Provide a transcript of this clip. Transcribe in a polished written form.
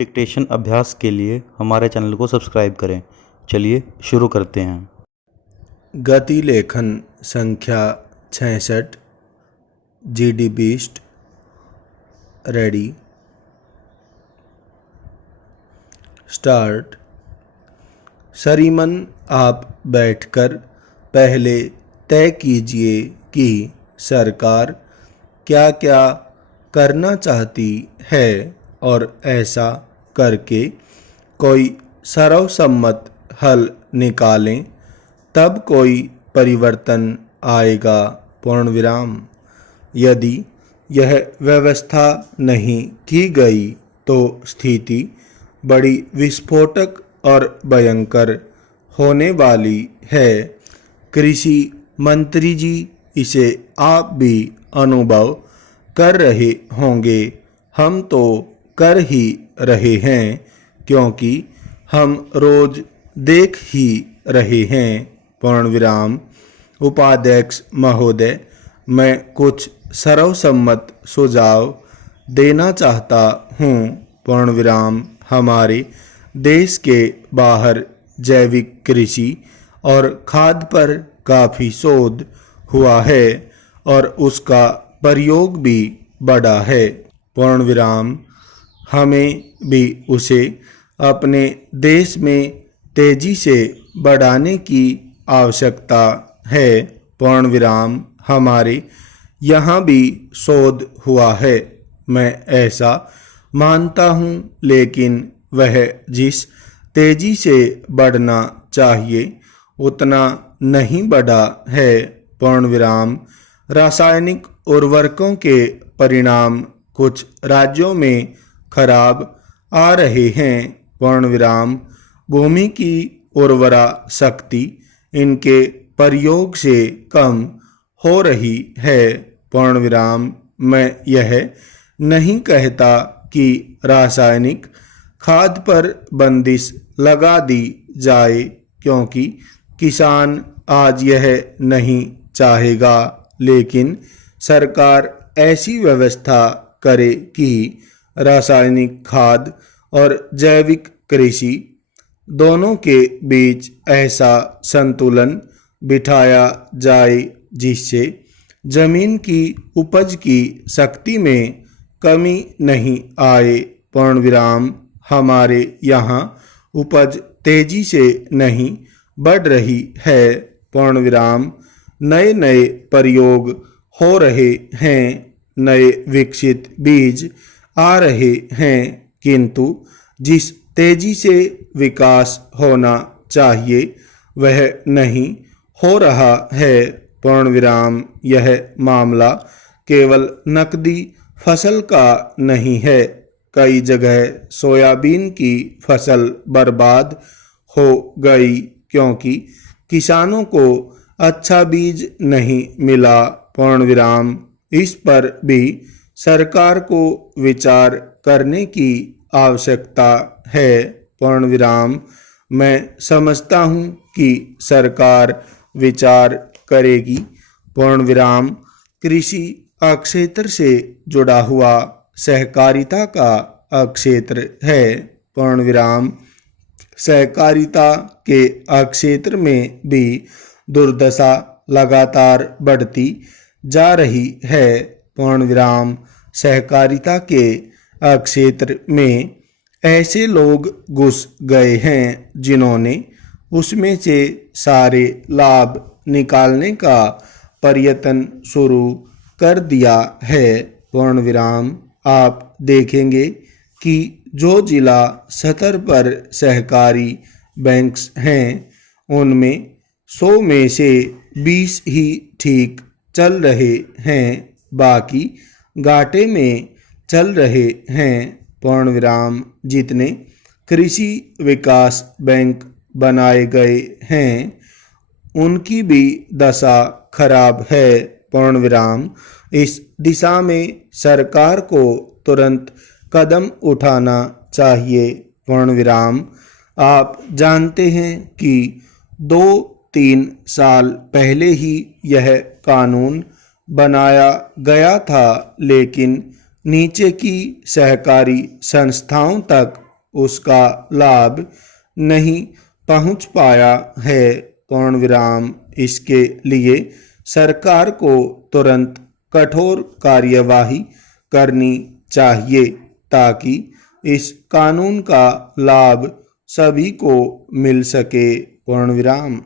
Dictation अभ्यास के लिए हमारे चैनल को सब्सक्राइब करें। चलिए शुरू करते हैं। गति लेखन संख्या 66 GD बीस्ट रेडी स्टार्ट। सरीमन आप बैठकर पहले तय कीजिए कि सरकार क्या क्या करना चाहती है और ऐसा करके कोई सर्वसम्मत हल निकालें, तब कोई परिवर्तन आएगा। पूर्ण विराम। यदि यह व्यवस्था नहीं की गई तो स्थिति बड़ी विस्फोटक और भयंकर होने वाली है। कृषि मंत्री जी, इसे आप भी अनुभव कर रहे होंगे। हम तो कर ही रहे हैं, क्योंकि हम रोज देख ही रहे हैं। पूर्ण विराम। उपाध्यक्ष महोदय, मैं कुछ सर्वसम्मत सुझाव देना चाहता हूँ। पूर्ण विराम। हमारे देश के बाहर जैविक कृषि और खाद पर काफ़ी शोध हुआ है और उसका प्रयोग भी बढ़ा है। पूर्ण विराम। हमें भी उसे अपने देश में तेजी से बढ़ाने की आवश्यकता है। पूर्ण विराम। हमारे यहाँ भी शोध हुआ है, मैं ऐसा मानता हूँ, लेकिन वह जिस तेजी से बढ़ना चाहिए उतना नहीं बढ़ा है। पूर्ण विराम। रासायनिक उर्वरकों के परिणाम कुछ राज्यों में खराब आ रहे हैं। पूर्ण विराम। भूमि की उर्वरा शक्ति इनके प्रयोग से कम हो रही है। पूर्ण विराम। मैं यह नहीं कहता कि रासायनिक खाद पर बंदिश लगा दी जाए, क्योंकि किसान आज यह नहीं चाहेगा, लेकिन सरकार ऐसी व्यवस्था करे कि रासायनिक खाद और जैविक कृषि दोनों के बीच ऐसा संतुलन बिठाया जाए जिससे जमीन की उपज की शक्ति में कमी नहीं आए। पूर्ण विराम। हमारे यहाँ उपज तेजी से नहीं बढ़ रही है। पूर्ण विराम। नए नए प्रयोग हो रहे हैं, नए विकसित बीज आ रहे हैं, किंतु जिस तेजी से विकास होना चाहिए वह नहीं हो रहा है। पूर्ण विराम। यह मामला केवल नकदी फसल का नहीं है। कई जगह सोयाबीन की फसल बर्बाद हो गई क्योंकि किसानों को अच्छा बीज नहीं मिला। पूर्ण विराम। इस पर भी सरकार को विचार करने की आवश्यकता है। पूर्ण विराम। मैं समझता हूँ कि सरकार विचार करेगी। पूर्ण विराम। कृषि क्षेत्र से जुड़ा हुआ सहकारिता का क्षेत्र है। पूर्ण विराम। सहकारिता के क्षेत्र में भी दुर्दशा लगातार बढ़ती जा रही है। पूर्ण विराम। सहकारिता के क्षेत्र में ऐसे लोग घुस गए हैं जिन्होंने उसमें से सारे लाभ निकालने का प्रयत्न शुरू कर दिया है। पूर्ण विराम। आप देखेंगे कि जो जिला स्तर पर सहकारी बैंक्स हैं उनमें 100 में से 20 ही ठीक चल रहे हैं, बाकी घाटे में चल रहे हैं। पूर्ण विराम। जितने कृषि विकास बैंक बनाए गए हैं उनकी भी दशा खराब है। पूर्ण विराम। इस दिशा में सरकार को तुरंत कदम उठाना चाहिए। पूर्ण विराम। आप जानते हैं कि 2-3 साल पहले ही यह कानून बनाया गया था, लेकिन नीचे की सहकारी संस्थाओं तक उसका लाभ नहीं पहुंच पाया है पूर्ण विराम। इसके लिए सरकार को तुरंत कठोर कार्यवाही करनी चाहिए ताकि इस कानून का लाभ सभी को मिल सके पूर्ण विराम।